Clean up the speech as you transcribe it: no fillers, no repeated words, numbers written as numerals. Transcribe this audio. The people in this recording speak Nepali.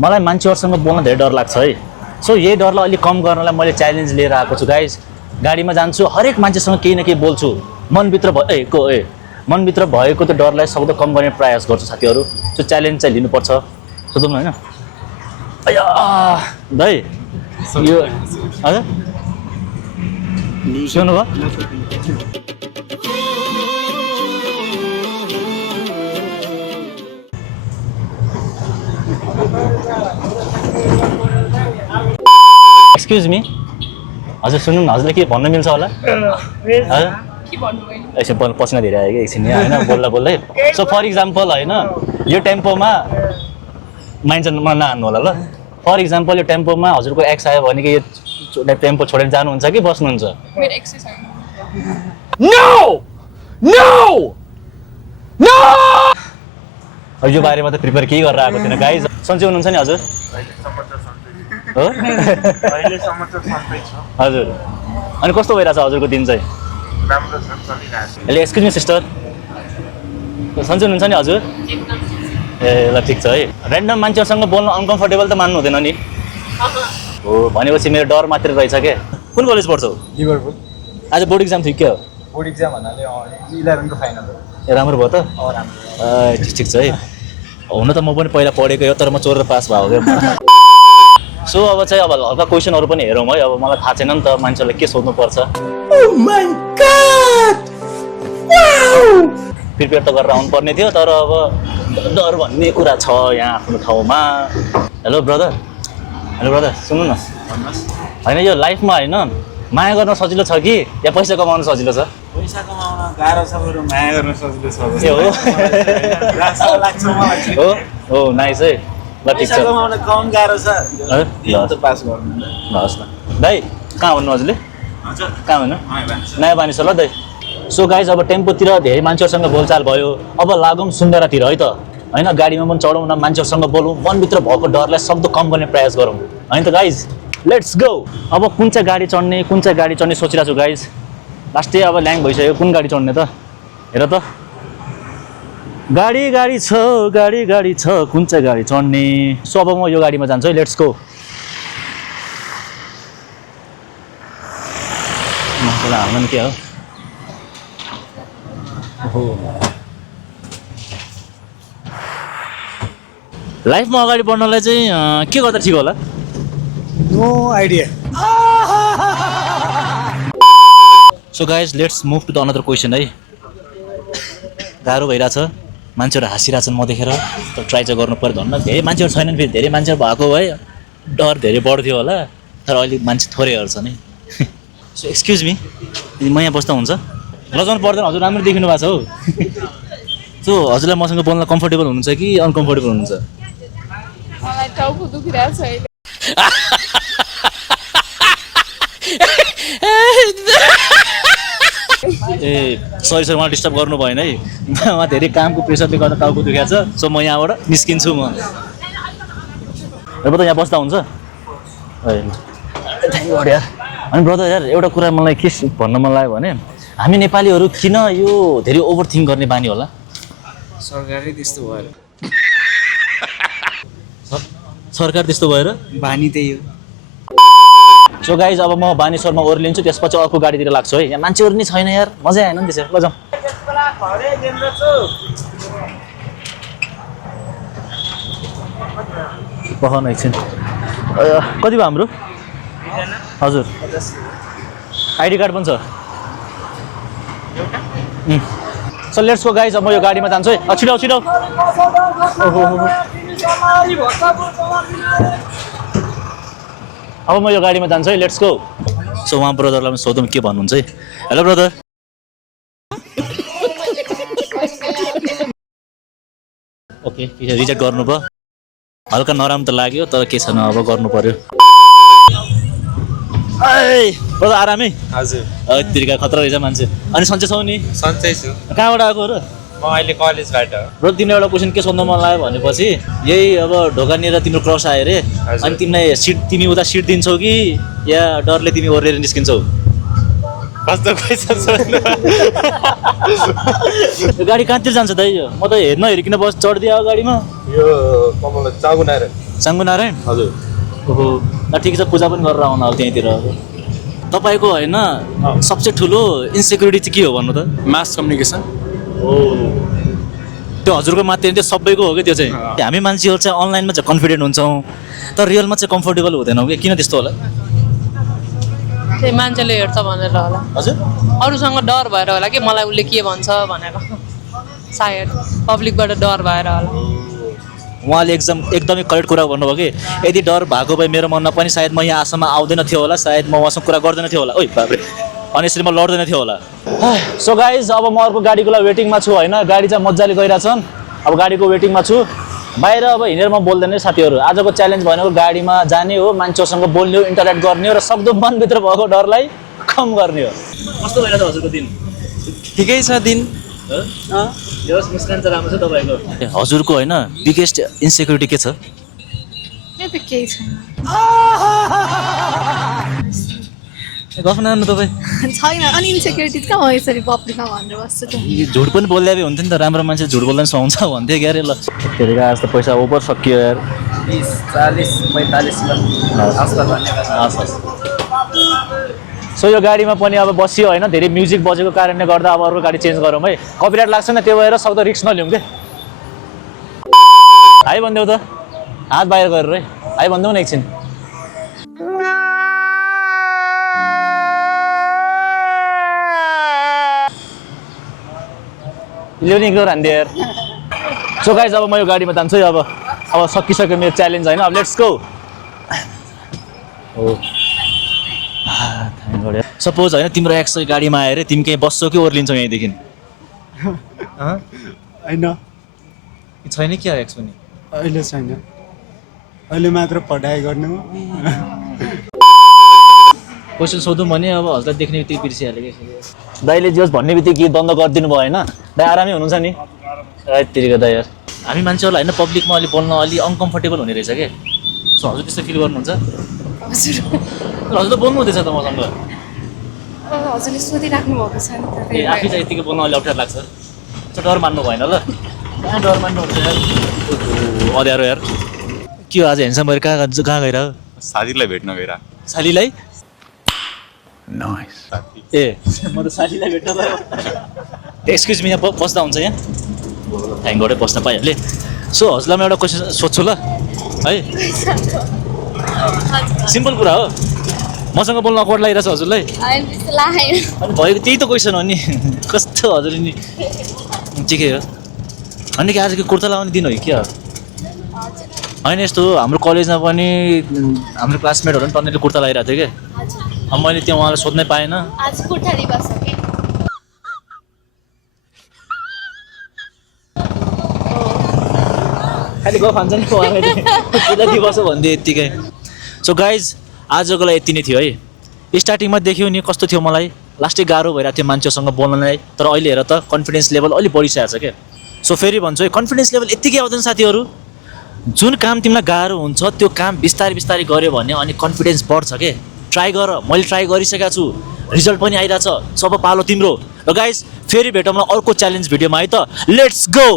मलाई मान्छेहरूसँग बोल्न धेरै डर लाग्छ है। सो यही डरलाई अलिक कम गर्नलाई मैले च्यालेन्ज लिएर आएको छु गाइज। गाडीमा जान्छु, हरेक मान्छेसँग केही न केही बोल्छु, मनभित्र भएको त्यो डरलाई सक्दो कम गर्ने प्रयास गर्छु साथीहरू। त्यो च्यालेन्ज चाहिँ लिनुपर्छ, सोधौँ न होइन? अया दाइ यो हजुर सुन्नुभयो? एक्सक्युज मी हजुर, सुन्नु न, हजुरले के भन्न मिल्छ होला? हजुर एकछिन पसिना धेरै आयो कि एकछिन यहाँ होइन, बोल्दा बोल्दै। सो फर इक्जाम्पल होइन, यो टेम्पोमा माइन्ड नहान्नु होला ल। फर इक्जाम्पल यो टेम्पोमा हजुरको एक्स आयो भने कि यो टेम्पो छोडेर जानुहुन्छ कि बस्नुहुन्छ? यो बारेमा त प्रिपेयर केही गरेर आएको थिएन गाइज। सन्चै हुनुहुन्छ नि हजुर? हो हजुर। अनि कस्तो भइरहेछ हजुरको दिन चाहिँ? अहिले एक्सक्युज मी सिस्टर, सन्चै हुनुहुन्छ नि हजुर? ए ल ठिक छ है। ऱ्यान्डम मान्छेहरूसँग बोल्न अनकम्फर्टेबल त मान्नु हुँदैन नि? हो भनेपछि मेरो डर मात्रै रहेछ क्या। कुन कलेज पढ्छौ? लिभरपुल। आज बोर्ड इक्जाम थियो क्या? बोर्ड इक्जाम भन्नाले 11 को फाइनल हो। ए राम्रो भयो त? राम्रो। ठिक छ है। हुन त म पनि पहिला पढेको हो, तर म चोरेर पास भएको क्या। सो अब चाहिँ अब हल्का क्वेसनहरू पनि हेरौँ है। अब मलाई थाहा छैन नि त मान्छेलाई के सोध्नुपर्छ। प्रिपेयर त गरेर आउनुपर्ने थियो, तर अब डर भन्ने कुरा छ यहाँ आफ्नो ठाउँमा। हेलो ब्रदर, सुन्नु न, होइन यो लाइफमा होइन माया गर्न सजिलो छ कि या पैसा कमाउन सजिलो छ? पैसा कमाउन गाह्रो छ, बरु माया गर्न सजिलो छ। ए हो लाग्छ मलाई। हो नाइस है। ल ठिक छ। पैसा कमाउन कम गाह्रो छ। ल त पास गर्नु। हस् ल। दाइ कहाँ हुनु हजुरले? हजुर कहाँ हुनु? नयाँ बानी छ ल दाइ। सो गाइज अब टेम्पोतिर धेरै मान्छेहरूसँग बोलचाल भयो, अब लागौँ सुन्दरातिर है त होइन। गाडीमा पनि चढौँ न, मान्छेहरूसँग बोलौँ, मनभित्र भएको डरलाई सक्दो कम गर्ने प्रयास गरौँ होइन त गाइज। Let's go. अब कुन चाहिँ गाडी चढ्ने सोचिरहेको छु गाइज। लास्टै अब ल्याङ भइसक्यो, कुन गाडी चढ्ने त? हेर त, गाडी छ, कुन चाहिँ गाडी चढ्ने? सो अब म यो गाडीमा जान्छु है। Let's go. मसला हाल्नु नि के हो? लाइफमा अगाडि बढ्नलाई चाहिँ के गर्दा ठिक होला? No idea. So guys let's move to the another question है। गाह्रो भइरहेछ, मान्छेहरू हाँसिरहेछन् म देखेर, तर ट्राई चाहिँ गर्नु पर्यो। धन्न धेरै मान्छेहरू छैनन्, फेरि धेरै मान्छेहरू भएको भए डर धेरै बढ्थ्यो होला, तर अहिले मान्छे थोरैहरू छ नि। सो एक्सक्युज मी, म यहाँ बस्दा हुन्छ? लजाउनु पर्दैन, हजुर राम्रो देखिनु भएको छ हौ। सो हजुरलाई मसँग बोल्न कम्फर्टेबल हुनुहुन्छ कि अनकम्फर्टेबल हुनुहुन्छ? मलाई टाउको दुखिरहेछ अहिले। ए सरी मलाई डिस्टर्ब गर्नु भएन है। उहाँ धेरै कामको प्रेसरले गर्दा टाउको दुखेको छ। सो म यहाँबाट निस्किन्छु म। अब त यहाँ बस्दा हुन्छ? थ्याङ्क गड यार। अनि ब्रदर यार एउटा कुरा मलाई के भन्न मन लाग्यो भने, हामी नेपालीहरू किन यो धेरै ओभर थिङ्क गर्ने बानी होला? सरकारले त्यस्तो भएर। सरकार त्यस्तो भएर बानी त्यही हो। सो गाइज अब म बानेश्वरमा ओर्लिन्छु, त्यसपछि अर्को गाडीतिर लाग्छु है। यहाँ मान्छेहरू नि छैन यार, मजै आएन नि त्यसो। ल जाउँ। पहन एकछिन। कति भयो हाम्रो? हजुर आइडी कार्ड पनि छ। So let's go guys. अब म यो गाडीमा जान्छु है। छिटो छिटो। अब म यो गाडीमा जान्छु है। Let's go. सो उहाँ ब्रदरलाई पनि सोधौँ के भन्नुहुन्छ है। Hello brother. ओके रिजेक्ट गर्नुभयो, हल्का नराम्रो त लाग्यो, तर के छैन, अब गर्नु पर्यो। ब्रदर आरामै? हजुर। तिर्का खतरा रहेछ मान्छे। अनि सन्चै छौ नि? सन्चै छु। कहाँबाट आएको र? म अहिले कलेजबाट। र तिमीलाई एउटा क्वेसन के सोध्न मन लाग्यो भनेपछि, यही अब ढोकानिर तिम्रो क्रस आयो अरे, अनि तिमीलाई सिट, तिमी उता सिट दिन्छौ कि या डरले तिमी ओर्लेर निस्किन्छौ? कस्तो क्वेसन सोध्नु? गाडी कहाँतिर जान्छ दाइ? म त हेर्न हेरिकन बस चढिदियो गाडीमा। यो कमल चागुनार। साङ्गु नारायण हजुर ओहो ल ठिक छ पूजा पनि गरेर आउनु अब त्यहीँतिर तपाईँको होइन सबसे ठुलो इन्सेक्युरिटी चाहिँ के हो भन्नु त मास कम्युनिकेसन हो त्यो हजुरको मात्रै होइन, त्यो सबैको हो कि त्यो चाहिँ हामी मान्छेहरू चाहिँ अनलाइनमा चाहिँ कन्फिडेन्ट हुन्छौँ तर रियलमा चाहिँ कम्फोर्टेबल हुँदैनौँ कि किन त्यस्तो होला त्यही मान्छेले हेर्छ भनेर होला हजुर अरूसँग डर भएर होला कि मलाई उसले के भन्छ भनेर सायद पब्लिकबाट डर भएर होला उहाँले एकदमै करेक्ट कुरा भन्नुभयो कि यदि डर भएको भए मेरो मनमा पनि सायद म यहाँ आसम्म आउँदैन थियो होला, सायद म उहाँसँग कुरा गर्दैन थियो होला। ओइ बाब्रे, अनि यसरी म लड्दैन थियो होला। सो गाइज अब म अर्को गाडीको लागि वेटिङमा छु होइन, गाडी चाहिँ मजाले गइरहेछन्, अब गाडीको वेटिङमा छु। बाहिर अब हिँडेर म बोल्दैन साथीहरू, आजको च्यालेन्ज भनेको गाडीमा जाने हो, मान्छेहरूसँग बोल्ने हो, इन्टरेक्ट गर्ने हो र सक्दो मनभित्र भएको डरलाई कम गर्ने हो। कस्तो भइरहेछ हजुरको दिन? ठिकै छ दिन मुस्कान चाहिँ राम्रो छ तपाईँको। हजुरको होइन बिगेस्ट इन्सेक्युरिटी के छ? केही छैन गफ नआर्नु तपाईँ। छैन अनि इन्सेक्युरिटी कहाँ हो यसरी पब्लिकमा भनेर बस्छु त। झुट पनि बोल्दा हुन्थ्यो नि त, राम्रो मान्छे झुट बोल्दा पनि सुहाउँछ भन्थ्यो क्यारे। ल फेरि आज त पैसा ओभर सकियो यार। 30-45 सो यो गाडीमा पनि अब बसियो होइन, धेरै म्युजिक बजेको कारणले गर्दा अब अर्को गाडी चेन्ज गरौँ है, कपिराइट लाग्छ नि, त्यो भएर सक्दो रिक्स नलिउँ के। हाई भनिदेऊ त, हात बाहिर गरेर है, हाई भनिदेऊ न एकछिन। ल्याउने इग्नोर हान्दियो यार। सो गाइज अब म यो गाडीमा जान्छु है, अब सकिसक्यो मेरो च्यालेन्ज होइन, अब लेट्स गो। हो सपोज होइन तिम्रो एक्स गाडीमा आएर तिमी कहीँ बस्छौ कि ओर्लिन्छौ यहीँदेखि? होइन छैन क्या एक्स पनि? अहिले छैन, अहिले मात्र पढाइ गर्नु। क्वेसन सोधौँ भने अब हजुरलाई देख्ने बित्तिकै बिर्सिहाल्यो कि दाइले जे होस् भन्ने बित्तिकै द्वन्द गरिदिनु भयो होइन, दाइ आरामै हुनुहुन्छ नि? यतिको दाइ यार हामी मान्छेहरूलाई होइन पब्लिकमा अलि बोल्न अलि अनकम्फर्टेबल हुने रहेछ क्या। सो हजुर त्यस्तो फिल गर्नुहुन्छ? हजुर हजुर त बोल्नु हुँदैछ त मसँग। हजुरले सोधिराख्नु भएको छ नि त। ए आफै चाहिँ यतिकै बोल्न अलि अप्ठ्यारो लाग्छ, डर मान्नु भएन ल। कहाँ डर मान्नुहुन्छ यार, अँध्यारो यार। के हो आज हेन्सम भएर कहाँ गएर? साथीलाई भेट्न गइरा। सालीलाई? ए म त सालीलाई भेट्न गयो। एक्सक्युज मी, यहाँ बस्दा हुन्छ यहाँ? थ्याङ्क गडै बस्न पाइहालेँ। सो हजुरलाई म एउटा क्वेसन सोध्छु ल है, सिम्पल कुरा हो, मसँग बोल्न अकवर्ड लागिरहेछ हजुरलाई? अनि भएको त्यही त क्वेसन हो नि, कस्तो हजुरले नि ठिकै हो। अनि कि आजको कुर्ता लगाउने दिन हो कि क्या? होइन यस्तो हाम्रो कलेजमा पनि हाम्रो क्लासमेटहरू पनि टन्नेले कुर्ता लगाइरहेको थियो क्या, अब मैले त्यो उहाँलाई सोध्नै पाएन। आज कुर्ता दिवस हो कि? खालि गफ हान्छ नि उहाँले, कुर्ता दिवस हो भनिदियो यत्तिकै। सो गाइज आजको लागि यति नै थियो है। स्टार्टिङमा देख्यो नि कस्तो थियो, मलाई लास्टै गाह्रो भइरहेको थियो मान्छेसँग बोल्नलाई, तर अहिले हेर त कन्फिडेन्स लेभल अलिक बढिसकेको छ क्या। सो फेरि भन्छु है, कन्फिडेन्स लेभल यत्तिकै आउँदैन साथीहरू, जुन काम तिमीलाई गाह्रो हुन्छ त्यो काम बिस्तारै बिस्तारै गऱ्यो भने अनि कन्फिडेन्स बढ्छ के। ट्राई गर, मैले ट्राई गरिसकेको छु, रिजल्ट पनि आइरहेछ, सब पालो तिम्रो। र गाइज फेरि भेटौँ न अर्को च्यालेन्ज भिडियोमा है त, लेट्स गो।